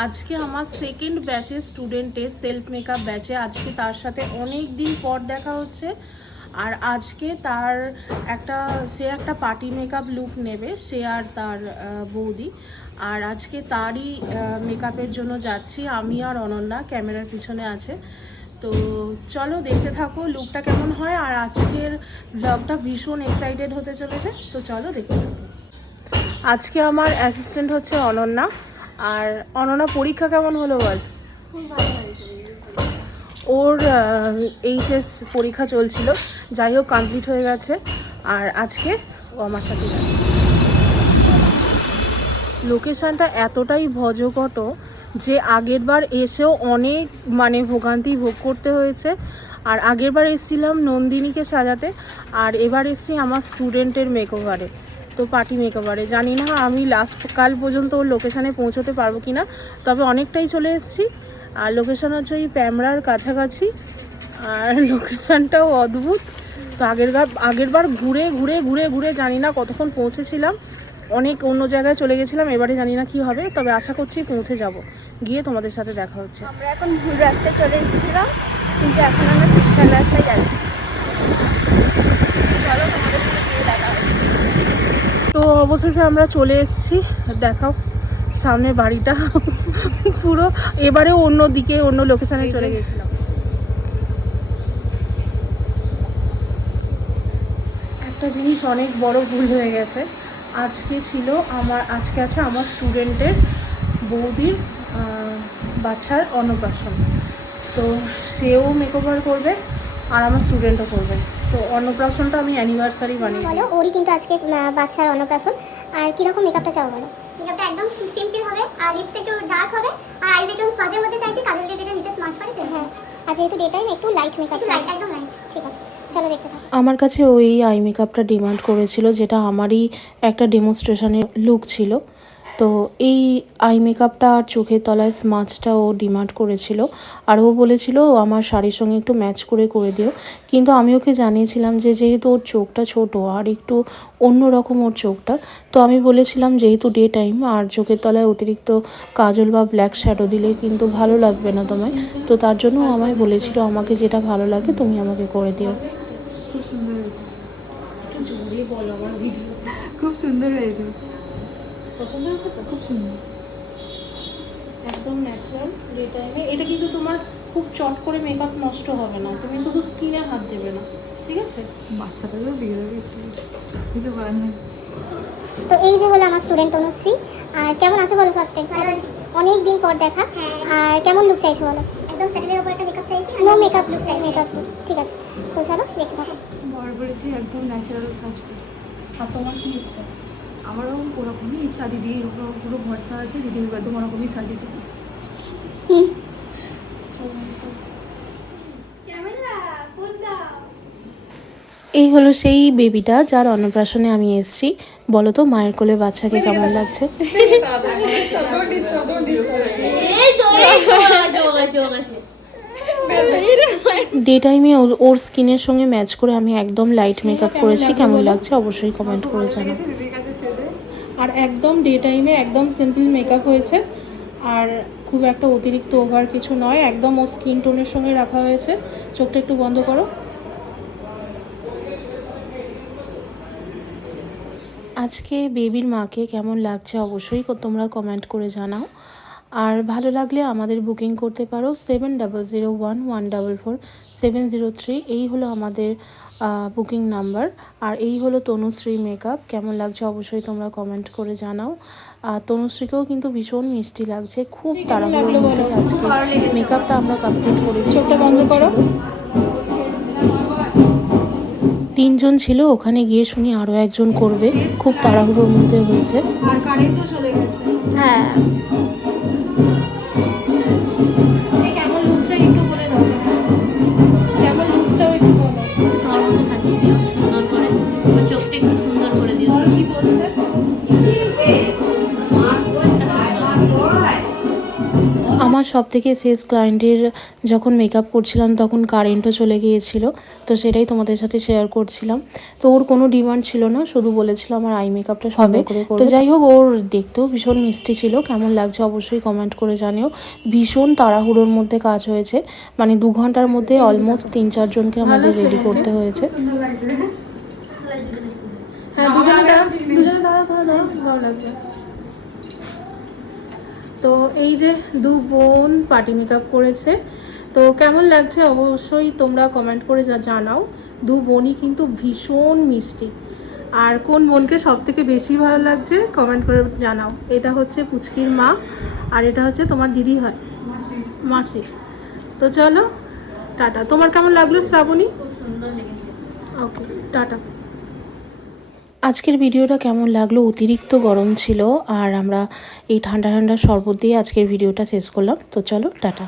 আজকে আমার সেকেন্ড ব্যাচের স্টুডেন্টের সেলফ মেকআপ ব্যাচে আজকে তার সাথে অনেক দিন পর দেখা হচ্ছে। আর আজকে তার সে একটা পার্টি মেকআপ লুক নেবে, সে আর তার বৌদি। আর আজকে তারই মেকআপের জন্য যাচ্ছি আমি আর অনন্যা, ক্যামেরার পিছনে আছে। তো চলো দেখতে থাকো লুকটা কেমন হয়। আর আজকের ব্লগটা ভীষণ এক্সাইটেড হতে চলেছে, তো চলো দেখতে থাকো। আজকে আমার অ্যাসিস্ট্যান্ট হচ্ছে অনন্যা। আর অনন্যা, পরীক্ষা কেমন হলো বল? ওর এইচএস পরীক্ষা চলছিল, যাই হোক কমপ্লিট হয়ে গেছে। আর আজকে ও আমার সাথে যাচ্ছে। লোকেশানটা এতটাই ভজঘট যে আগের বার এসেও অনেক ভোগান্তি ভোগ করতে হয়েছে। আর আগের বার এসেছিলাম নন্দিনীকে সাজাতে, আর এবার এসেছি আমার স্টুডেন্টের মেকওভারে, তো পার্টি মেকওভারে। জানি না আমি কাল পর্যন্ত ওর লোকেশানে পৌঁছতে পারবো কি না, তবে অনেকটাই চলে এসেছি। আর লোকেশান হচ্ছে ওই প্যামরার কাছাকাছি, আর লোকেশানটাও অদ্ভুত। তো আগের বার ঘুরে ঘুরে ঘুরে ঘুরে জানি না কতক্ষণ পৌঁছেছিলাম, অনেক অন্য জায়গায় চলে গেছিলাম। এবারে জানি না কি হবে, তবে আশা করছি পৌঁছে যাব, গিয়ে তোমাদের সাথে দেখা হচ্ছে। আমরা এখন ভুল রাস্তায় চলে এসেছিলাম, কিন্তু এখন আমরা ঠিকঠাক রাস্তায় যাচ্ছি। চলো তোমাদের সাথে গিয়ে দেখা হচ্ছে। তো অবশেষে আমরা চলে এসেছি, দেখাও সামনে বাড়িটা। পুরো এবারেও অন্য দিকে অন্য লোকেশানে চলে গেছিলাম। একটা জিনিস অনেক বড় ভুল হয়ে গেছে। আজকে আছে আমার স্টুডেন্টের বৌদির বাচ্চার অন্নপ্রাশন। তো সেও মেকওভার করবে আর আমার স্টুডেন্টও করবে। তো অন্নপ্রাশনটা আমি অ্যানিভার্সারি বানিয়ে বলো, ওরই কিন্তু আজকে বাচ্চার অন্নপ্রাশন। আর কীরকম মেকআপটা চাও বলো? মেকআপটা একদম সিম্পল হবে, আর লিপসটা একটু ডার্ক হবে, আর আইজ একটু স্মাজের মধ্যে চাইছি, কাজল দিয়ে যেটা নিতে স্মাজ করে সেটা। হ্যাঁ, আর যেহেতু ডে টাইম একটু লাইট মেকআপ চাই। একদম লাইট, ঠিক আছে, চলো দেখতে থাকো। আমার কাছে ওই আই মেকআপটা ডিমান্ড করেছিল, যেটা আমারই একটা ডেমনস্ট্রেশনের লুক ছিল। তো এই আই মেকআপটা আর চোখের তলায় স্মাচটা ও ডিমান্ড করেছিল। আর ও বলেছিল আমার শাড়ির সঙ্গে একটু ম্যাচ করে দিও। কিন্তু আমি ওকে জানিয়েছিলাম যে যেহেতু ওর চোখটা ছোট আর একটু অন্যরকম ওর চোখটা, তো আমি বলেছিলাম যেহেতু ডে টাইম আর চোখের তলায় অতিরিক্ত কাজল বা ব্ল্যাক শ্যাডো দিলে কিন্তু ভালো লাগবে না তোমায়। তো তার জন্য আমায় বলেছিল আমাকে যেটা ভালো লাগে তুমি আমাকে করে দিও। খুব সুন্দর হয়েছে, একটু জোরে বলো, আমার ভিডিও খুব সুন্দর হয়েছে, পছন্দ হয়েছে তো? খুব সুন্দর। একদম ন্যাচারাল ডে টাইমে। এটা কিন্তু তোমার খুব চট করে মেকআপ নষ্ট হবে না, তুমি শুধু স্কিনে হাত দেবে না, ঠিক আছে? বাচ্চাদেরও দিয়ে দেবে একটু, কিছু করার নেই। তো এই যে হলো আমার স্টুডেন্ট তনুশ্রী। আর কেমন আছো বলো? ফার্স্ট টাইম, অনেক দিন পর দেখা। আর কেমন লুক চাইছো বলো? একদম স্যাটেলের উপর একটা মেকআপ চাইছি, no makeup look, makeup look, ঠিক আছে। তো চলো দেখতে থাকো। বর বলেছি একদম ন্যাচারাল সাজবে। আর তোমার কি ইচ্ছা? আমারও ওরকমই ইচ্ছা, দিদির উপর পুরো ভরসা আছে, দিদির একদম ওরকমই সাজিয়ে দেবে। এই হলো সেই বেবিটা যার অন্নপ্রাশনে আমি এসেছি। বলো তো মায়ের কোলে বাচ্চাকে কেমন লাগছে? ডে টাইমে ওর স্কিনের সঙ্গে ম্যাচ করে আমি একদম লাইট মেকআপ করেছি। কেমন লাগছে অবশ্যই কমেন্ট করে জানাও। আর একদম ডে টাইমে একদম সিম্পল মেকআপ হয়েছে, আর খুব একটা অতিরিক্ত ওভার কিছু নয়, একদম ওর স্কিন টোনের সঙ্গে রাখা হয়েছে। চোখটা একটু বন্ধ করো। আজকে বেবির মাকে কেমন লাগছে অবশ্যই তোমরা কমেন্ট করে জানাও। আর ভালো লাগলে আমাদের বুকিং করতে পারো 7001144703। এই হলো আমাদের বুকিং নাম্বার। আর এই হলো তনুশ্রী মেকআপ। কেমন লাগছে অবশ্যই তোমরা কমেন্ট করে জানাও। আর তনুশ্রীকেও কিন্তু ভীষণ মিষ্টি লাগছে, খুব তাড়াহুড়োর মধ্যে আজকে মেকআপটা আমরা কমপ্লিট করেছি। তিনজন ছিল, ওখানে গিয়ে শুনি আরও একজন করবে, খুব তাড়াহুড়োর মধ্যে হয়েছে। আর কারেন্টও চলে গেছে। হ্যাঁ, কেমন লুক চাই একটু বলে দাও, কেমন লুক চাও একটু বলো। আমার মতো সাজিয়ে দিও সুন্দর করে, আমার চোখটা একটু সুন্দর করে দিও। কি বলছে? আমার সবথেকে শেষ ক্লায়েন্টের যখন মেকআপ করছিলাম তখন কারেন্টও চলে গিয়েছিল, তো সেটাই তোমাদের সাথে শেয়ার করছিলাম। তো ওর কোনো ডিমান্ড ছিল না, শুধু বলেছিল আমার আই মেকআপটা হবে। তো যাই হোক, ওর দেখতেও ভীষণ মিষ্টি ছিল। কেমন লাগছে অবশ্যই কমেন্ট করে জানিও। ভীষণ তাড়াহুড়োর মধ্যে কাজ হয়েছে, মানে 2 ঘন্টার মধ্যে অলমোস্ট 3-4 জনকে আমাদের রেডি করতে হয়েছে। হ্যাঁ, দুজনে দাঁড়া ভালো লাগবে। তো এই যে 2 বোন পার্টি মেকআপ করেছে, তো কেমন লাগছে অবশ্যই তোমরা কমেন্ট করে জানাও। 2 বোনই কিন্তু ভীষণ মিষ্টি। আর কোন বোনকে সব থেকে বেশি ভালো লাগছে কমেন্ট করে জানাও। এটা হচ্ছে পুচকির মা, আর এটা হচ্ছে তোমার দিদি হয়, মাসি। তো চলো টাটা। তোমার কেমন লাগলো শ্রাবণী? খুব সুন্দর লেগেছে। ওকে, টাটা। আজকের ভিডিওটা কেমন লাগলো? অতিরিক্ত গরম ছিল, আর আমরা এই ঠান্ডা ঠান্ডা শরবত দিয়ে আজকের ভিডিওটা শেষ করলাম। তো চলো টাটা।